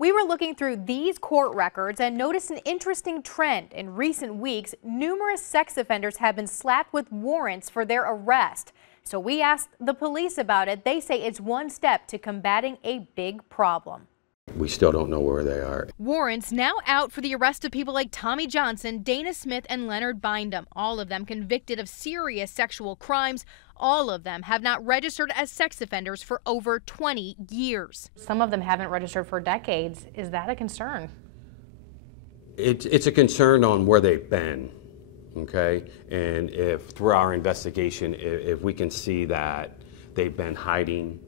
We were looking through these court records and noticed an interesting trend. In recent weeks, numerous sex offenders have been slapped with warrants for their arrest. So we asked the police about it. They say it's one step to combating a big problem. We still don't know where they are. Warrants now out for the arrest of people like Tommie Johnson, Smith and Leonard Byndom, all of them convicted of serious sexual crimes. All of them have not registered as sex offenders for over 20 years. Some of them haven't registered for decades. Is that a concern? It's a concern on where they've been, okay? And if through our investigation, if we can see that they've been hiding,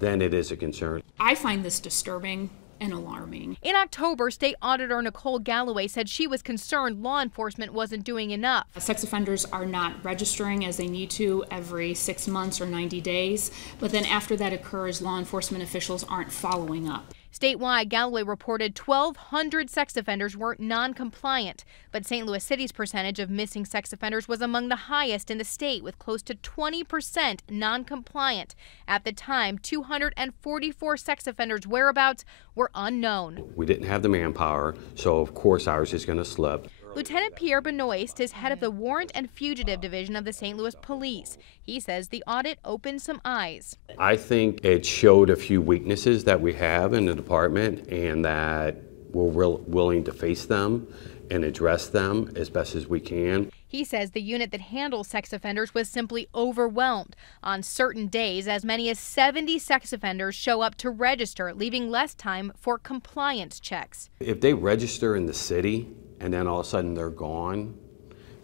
then it is a concern. I find this disturbing and alarming. In October, State Auditor Nicole Galloway said she was concerned law enforcement wasn't doing enough. Sex offenders are not registering as they need to every 6 months or 90 days, but then after that occurs, law enforcement officials aren't following up. Statewide, Galloway reported 1,200 sex offenders were non-compliant, but St. Louis City's percentage of missing sex offenders was among the highest in the state, with close to 20% non-compliant. At the time, 244 sex offenders' whereabouts were unknown. We didn't have the manpower, so of course ours is going to slip. Lieutenant Pierre Benoist is head of the Warrant and Fugitive Division of the St. Louis Police. He says the audit opened some eyes. I think it showed a few weaknesses that we have in the department and that we're willing to face them and address them as best as we can. He says the unit that handles sex offenders was simply overwhelmed. On certain days, as many as 70 sex offenders show up to register, leaving less time for compliance checks. If they register in the city, and then all of a sudden they're gone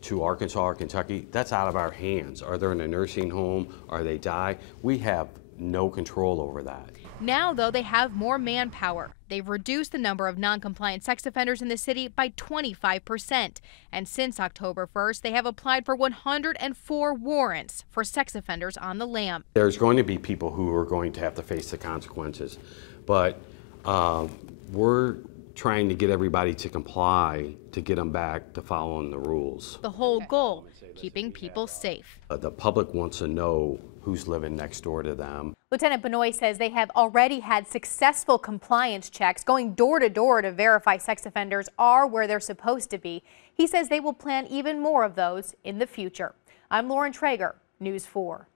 to Arkansas or Kentucky, that's out of our hands. Are they in a nursing home? Are they die? We have no control over that. Now, though, they have more manpower. They've reduced the number of non-compliant sex offenders in the city by 25%. And since October 1st, they have applied for 104 warrants for sex offenders on the lam. There's going to be people who are going to have to face the consequences, but we're trying to get everybody to comply to get them back to following the rules. The whole goal, keeping people safe. The public wants to know who's living next door to them. Lieutenant Benoist says they have already had successful compliance checks, going door to door to verify sex offenders are where they're supposed to be. He says they will plan even more of those in the future. I'm Lauren Traeger, News 4.